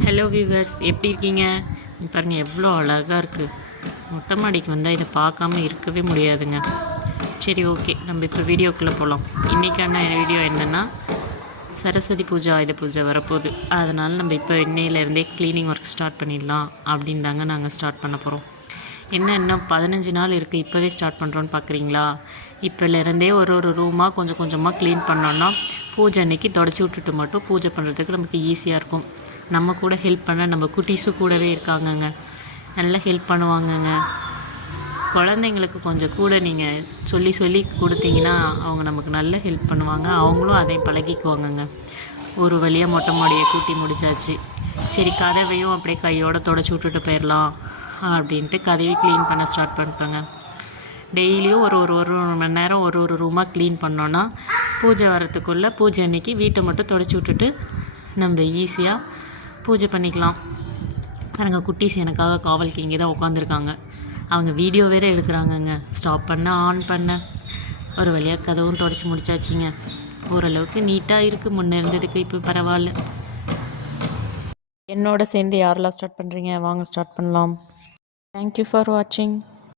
Hello viewers, எப்படி இருக்கீங்க? பாருங்கள் எவ்வளோ அழகாக இருக்குது. மொட்டை மாடிக்கு வந்தால் இதை பார்க்காம இருக்கவே முடியாதுங்க. சரி, ஓகே, நம்ம இப்போ வீடியோக்குள்ளே போகலாம். இன்றைக்கான வீடியோ என்னென்னா, சரஸ்வதி பூஜை ஆயுத பூஜை வரப்போகுது. அதனால் நம்ம இப்போ இன்னையிலேருந்தே க்ளீனிங் ஒர்க் ஸ்டார்ட் பண்ணிடலாம் அப்படின்னு தாங்க நாங்கள் ஸ்டார்ட் பண்ண போகிறோம். இன்னும் 15 நாள் இருக்குது, இப்போவே ஸ்டார்ட் பண்ணுறோன்னு பார்க்குறீங்களா? இப்போலேருந்தே ஒரு ரூமாக கொஞ்சம் கொஞ்சமாக க்ளீன் பண்ணோன்னா பூஜை அன்னைக்கு தொடச்சி விட்டுட்டு மட்டும் பூஜை பண்ணுறதுக்கு நமக்கு ஈஸியாக இருக்கும். நம்ம கூட ஹெல்ப் பண்ண நம்ம குட்டீஸும் கூடவே இருக்காங்கங்க, நல்லா ஹெல்ப் பண்ணுவாங்கங்க. குழந்தைங்களுக்கு கொஞ்சம் கூட நீங்கள் சொல்லி கொடுத்தீங்கன்னா அவங்க நமக்கு நல்ல ஹெல்ப் பண்ணுவாங்க. அவங்களும் அதை பழகிக்குவாங்கங்க. ஒரு வழியாக மொட்டை மாடியை கூட்டி முடிச்சாச்சு. சரி, கதவையும் அப்படியே கையோடு தொடச்சி விட்டுட்டு போயிடலாம் அப்படின்ட்டு கதவை க்ளீன் பண்ண ஸ்டார்ட் பண்ணிட்டோங்க. டெய்லியும் ஒரு மணி நேரம் ஒரு ரூமாக க்ளீன் பண்ணோன்னா பூஜை வரத்துக்குள்ளே பூஜை அன்னைக்கு வீட்டை மட்டும் தொடச்சி விட்டுட்டு நம்ம ஈஸியாக பூஜை பண்ணிக்கலாம். பாருங்க, குட்டீஸ் எனக்காக காவலுக்கு இங்கே தான் உட்காந்துருக்காங்க. அவங்க வீடியோ வேறு எடுக்கிறாங்கங்க. ஸ்டாப் பண்ண ஆன் பண்ண ஒரு வழியாக கதவும் தொடச்சி முடிச்சாச்சுங்க. ஓரளவுக்கு நீட்டாக இருக்குது, முன்னே இருந்ததுக்கு இப்போ பரவாயில்ல. என்னோட சேர்ந்து யாரெல்லாம் ஸ்டார்ட் பண்ணுறீங்க? வாங்க ஸ்டார்ட் பண்ணலாம். தேங்க்யூ ஃபார் வாட்சிங்.